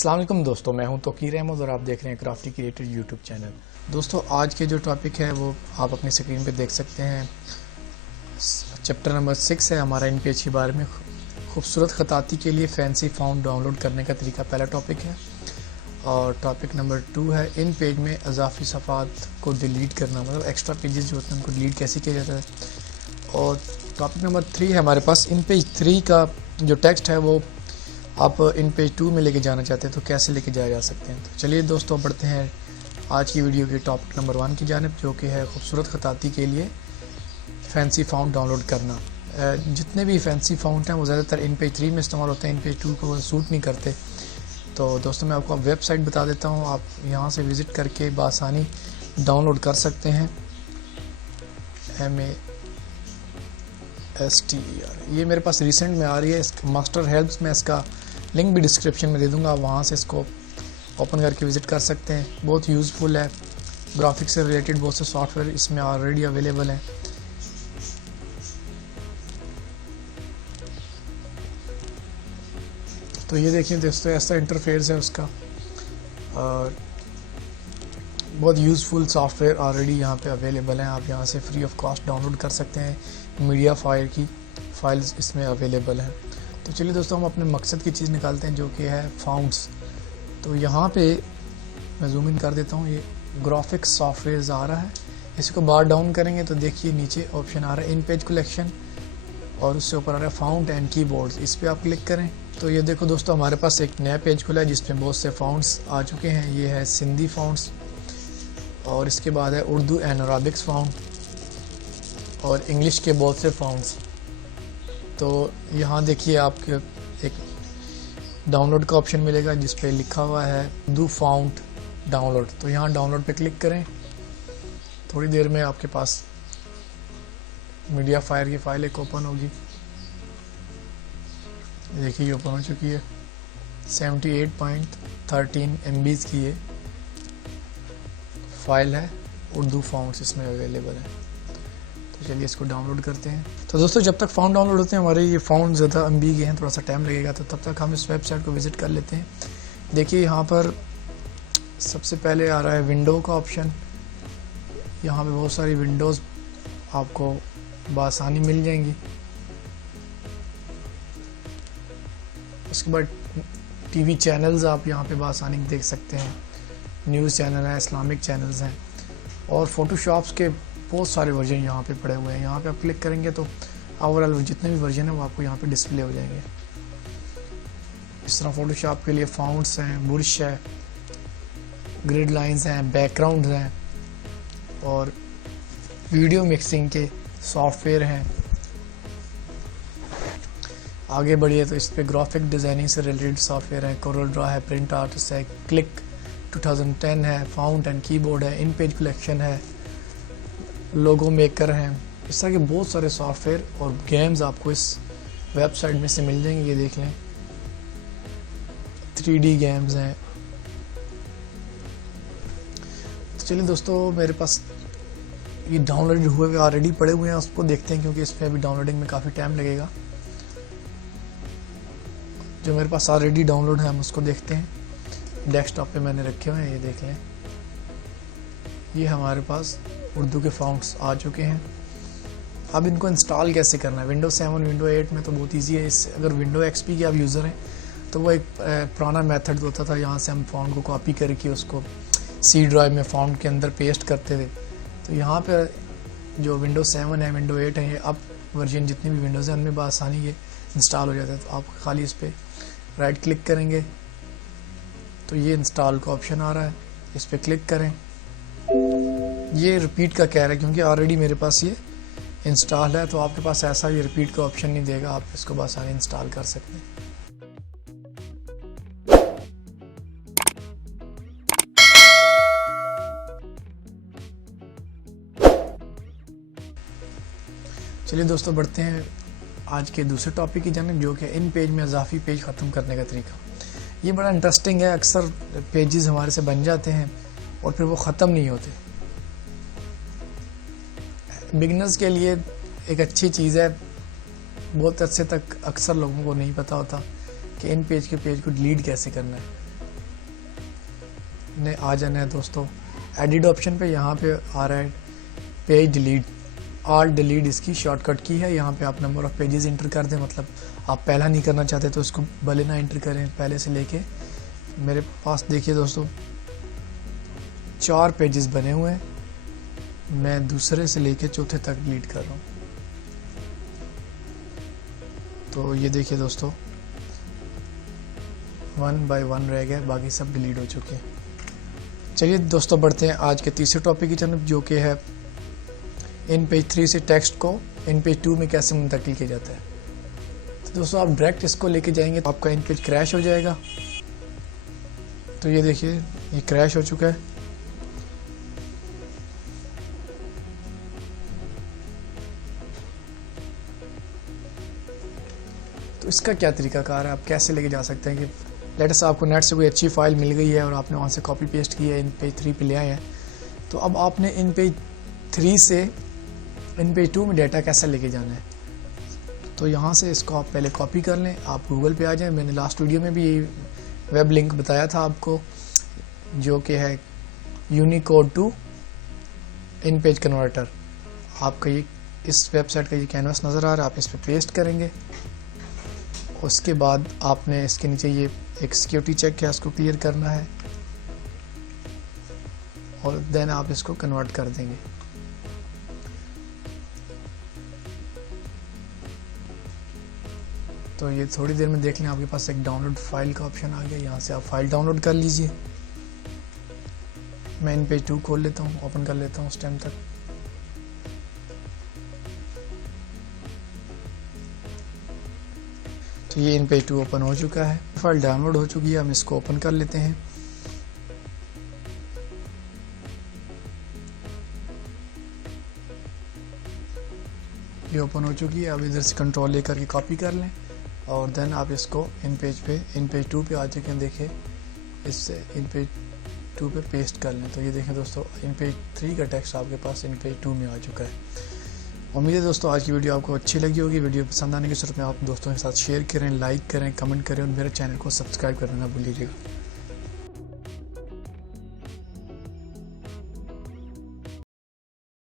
अस्सलाम वालेकुम दोस्तों, मैं हूं तौकीर अहमद और आप देख रहे हैं क्राफ्टी क्रिएटर यूट्यूब चैनल। दोस्तों, आज के जो टॉपिक है वो आप अपनी स्क्रीन पे देख सकते हैं। चैप्टर नंबर 6 है हमारा इन पेज के बारे में। खूबसूरत खताती के लिए फैंसी फ़ॉन्ट डाउनलोड करने का तरीका पहला टॉपिक है। और टॉपिक नंबर 2 है इन पेज में अजाफी सफ़ात को डिलीट करना, मतलब एक्स्ट्रा पेजेस जो होते हैं उनको डिलीट कैसे किया जाता है। और टॉपिक नंबर 3 है हमारे पास इन पेज 3 का जो टेक्स्ट है वो आप इन पेज 2 में लेके जाना चाहते हैं तो कैसे लेके जाया जा सकते हैं। तो चलिए दोस्तों, बढ़ते हैं आज की वीडियो के टॉपिक नंबर 1 की जानिब, जो कि है खूबसूरत खताती के लिए फैंसी फ़ॉन्ट डाउनलोड करना। जितने भी फैंसी फ़ॉन्ट हैं वो ज़्यादातर इन पेज 3 में इस्तेमाल होते हैं, इन पेज 2 को सूट नहीं करते। तो दोस्तों, मैं आपको वेबसाइट बता देता हूँ, आप यहाँ से विज़िट करके बआसानी डाउनलोड कर सकते हैं। MASTER ये मेरे पास रिसेंट में आ रही है। मास्टर हेल्प्स में इसका लिंक भी डिस्क्रिप्शन में दे दूंगा, आप वहाँ से इसको ओपन करके विज़िट कर सकते हैं। बहुत यूज़फुल है, ग्राफिक्स से रिलेटेड बहुत से सॉफ्टवेयर इसमें ऑलरेडी अवेलेबल हैं। तो ये देखिए दोस्तों, ऐसा इंटरफेस है उसका और बहुत यूज़फुल सॉफ्टवेयर ऑलरेडी यहाँ पे अवेलेबल हैं। आप यहाँ से फ्री ऑफ कॉस्ट डाउनलोड कर सकते हैं। मीडिया फायर की फाइल्स इसमें अवेलेबल हैं। तो चलिए दोस्तों, हम अपने मकसद की चीज़ निकालते हैं जो कि है फ़ॉन्ट्स। तो यहाँ पे मैं जूम इन कर देता हूँ, ये ग्राफिक्स सॉफ्टवेयर आ रहा है। इसको बार डाउन करेंगे तो देखिए नीचे ऑप्शन आ रहा है इन पेज कलेक्शन और उससे ऊपर आ रहा है फ़ॉन्ट एंड कीबोर्ड्स। इस पर आप क्लिक करें तो ये देखो दोस्तों, हमारे पास एक नया पेज खुला है जिसमें बहुत से फ़ॉन्ट्स आ चुके हैं। ये है सिंधी फ़ॉन्ट्स और इसके बाद है उर्दू एंड अरबिक्स फ़ॉन्ट और इंग्लिश के बहुत से फ़ॉन्ट्स। तो यहाँ देखिए आपके एक डाउनलोड का ऑप्शन मिलेगा जिस पे लिखा हुआ है उर्दू फ़ॉन्ट डाउनलोड। तो यहाँ डाउनलोड पे क्लिक करें, थोड़ी देर में आपके पास मीडिया फायर की फाइल एक ओपन होगी। देखिए ये ओपन हो चुकी है। 78.13 MB की ये फाइल है, उर्दू फ़ॉन्ट्स इसमें अवेलेबल है। तो चलिए इसको डाउनलोड करते हैं। तो दोस्तों, जब तक फ़ॉन्ट डाउनलोड होते हैं, हमारे ये फ़ॉन्ट ज़्यादा MB के हैं, थोड़ा सा टाइम लगेगा, तो तब तक हम इस वेबसाइट को विज़िट कर लेते हैं। देखिए यहाँ पर सबसे पहले आ रहा है विंडो का ऑप्शन। यहाँ पे बहुत सारी विंडोज़ आपको बआसानी मिल जाएंगी। उसके बाद TV चैनल्स आप यहाँ पे बआसानी देख सकते हैं। न्यूज़ चैनल है, इस्लामिक चैनल्स हैं और फ़ोटोशॉप्स के बहुत सारे वर्जन यहाँ पे पड़े हुए हैं। यहाँ पे आप क्लिक करेंगे तो ओवरऑल जितने भी वर्जन हैं वो आपको यहाँ पे डिस्प्ले हो जाएंगे। इस तरह फ़ोटोशॉप के लिए फ़ॉन्ट्स हैं, बुरश है, ग्रिड लाइंस हैं, बैकग्राउंड्स हैं और वीडियो मिक्सिंग के सॉफ्टवेयर हैं। आगे बढ़िए तो इस पर ग्राफिक डिज़ाइनिंग से रिलेटेड सॉफ्टवेयर है, कोरल ड्रा है, प्रिंट आर्टिस्ट है, क्लिक 2010 है, फ़ॉन्ट एंड कीबोर्ड है, इन पेज कलेक्शन है, लोगो मेकर हैं। इस तरह के बहुत सारे सॉफ्टवेयर और गेम्स आपको इस वेबसाइट में से मिल जाएंगे। ये देख लें, 3D गेम्स हैं। तो चलिए दोस्तों, मेरे पास ये डाउनलोड हुए ऑलरेडी पड़े हुए हैं, उसको देखते हैं क्योंकि इसमें अभी डाउनलोडिंग में काफ़ी टाइम लगेगा। जो मेरे पास ऑलरेडी डाउनलोड है हम उसको देखते हैं। डेस्कटॉप पे मैंने रखे हुए हैं, ये देख लें। ये हमारे पास उर्दू के फ़ॉन्ट्स आ चुके हैं। अब इनको इंस्टॉल कैसे करना है? विंडो 7 विंडो 8 में तो बहुत इजी है। इस अगर विंडो XP के आप यूज़र हैं तो वो एक पुराना मेथड होता था, यहाँ से हम फ़ॉन्ट को कॉपी करके उसको C ड्राइव में फ़ॉन्ट के अंदर पेस्ट करते थे। तो यहाँ पर जो विंडो 7 है, विंडो 8 है, ये अब वर्जन जितनी भी विंडोज़ हैं उनमें बआसानी ये इंस्टॉल हो जाता है। तो आप खाली इस पर राइट क्लिक करेंगे तो ये इंस्टॉल का ऑप्शन आ रहा है, इस पर क्लिक करें। ये रिपीट का कह रहा है क्योंकि ऑलरेडी मेरे पास ये इंस्टॉल है, तो आपके पास ऐसा ये रिपीट का ऑप्शन नहीं देगा, आप इसको बआसानी इंस्टॉल कर सकते हैं। चलिए दोस्तों, बढ़ते हैं आज के दूसरे टॉपिक की जानिब, जो कि इन पेज में इजाफी पेज ख़त्म करने का तरीका। ये बड़ा इंटरेस्टिंग है। अक्सर पेजेस हमारे से बन जाते हैं और फिर वो ख़त्म नहीं होते। बिगनर्स के लिए एक अच्छी चीज़ है। बहुत अच्छे तक अक्सर लोगों को नहीं पता होता कि इन पेज के पेज को डिलीट कैसे करना है। आपने आ जाना है दोस्तों एडिट ऑप्शन पे। यहाँ पे आ रहा है पेज डिलीट, ऑल डिलीट इसकी शॉर्टकट की है। यहाँ पे आप नंबर ऑफ पेजेस इंटर कर दें, मतलब आप पहला नहीं करना चाहते तो इसको भले ना इंटर करें पहले से लेके। मेरे पास देखिए दोस्तों 4 पेजेस बने हुए हैं, मैं दूसरे से लेके चौथे तक डिलीट कर रहा हूँ। तो ये देखिए दोस्तों 1 बाय 1 रह गए, बाकी सब डिलीट हो चुके हैं। चलिए दोस्तों बढ़ते हैं आज के तीसरे टॉपिक की तरफ, जो कि है इन पेज 3 से टेक्स्ट को इन पेज 2 में कैसे मुंतकिल किया जाता है। तो दोस्तों आप डायरेक्ट इसको लेके जाएंगे तो आपका इन पेज क्रैश हो जाएगा। तो ये देखिए ये क्रैश हो चुका है। तो इसका क्या तरीकाकार है, आप कैसे लेके जा सकते हैं कि लेट्स आपको नेट से कोई अच्छी फाइल मिल गई है और आपने वहाँ से कॉपी पेस्ट की है, इन पेज 3 पे ले आए हैं। तो अब आपने इन पेज 3 से इन पेज 2 में डाटा कैसे लेके जाना है। तो यहाँ से इसको आप पहले कॉपी कर लें, आप गूगल पे आ जाएं। मैंने लास्ट वीडियो में भी ये वेब लिंक बताया था आपको, जो कि है Unicode to InPage converter. आपका ये इस वेबसाइट का ये कैनवास नज़र आ रहा है, आप इस पर पेस्ट करेंगे। उसके बाद आपने इसके नीचे ये एक सिक्योरिटी चेक है, इसको क्लियर करना है और देन आप इसको कन्वर्ट कर देंगे। तो ये थोड़ी देर में देख लें आपके पास एक डाउनलोड फाइल का ऑप्शन आ गया, यहाँ से आप फाइल डाउनलोड कर लीजिए। मैं इन पेज 2 खोल लेता हूँ, ओपन कर लेता हूँ उस टाइम तक। तो ये इन पेज 2 ओपन हो चुका है, फाइल डाउनलोड हो चुकी है। हम इसको ओपन कर लेते हैं। ये ओपन हो चुकी है। अब इधर से कंट्रोल लेकर के कॉपी कर लें और देन आप इसको इन पेज 2 पे आ चुके हैं। देखिए इससे इन पेज 2 पे पेस्ट कर लें। तो ये देखें दोस्तों इन पेज 3 का टेक्स्ट आपके पास इन पेज 2 में आ चुका है। उम्मीद है दोस्तों आज की वीडियो आपको अच्छी लगी होगी। वीडियो पसंद आने की सूरत में आप दोस्तों के साथ शेयर करें, लाइक करें, कमेंट करें और मेरे चैनल को सब्सक्राइब करना ना भूलिएगा।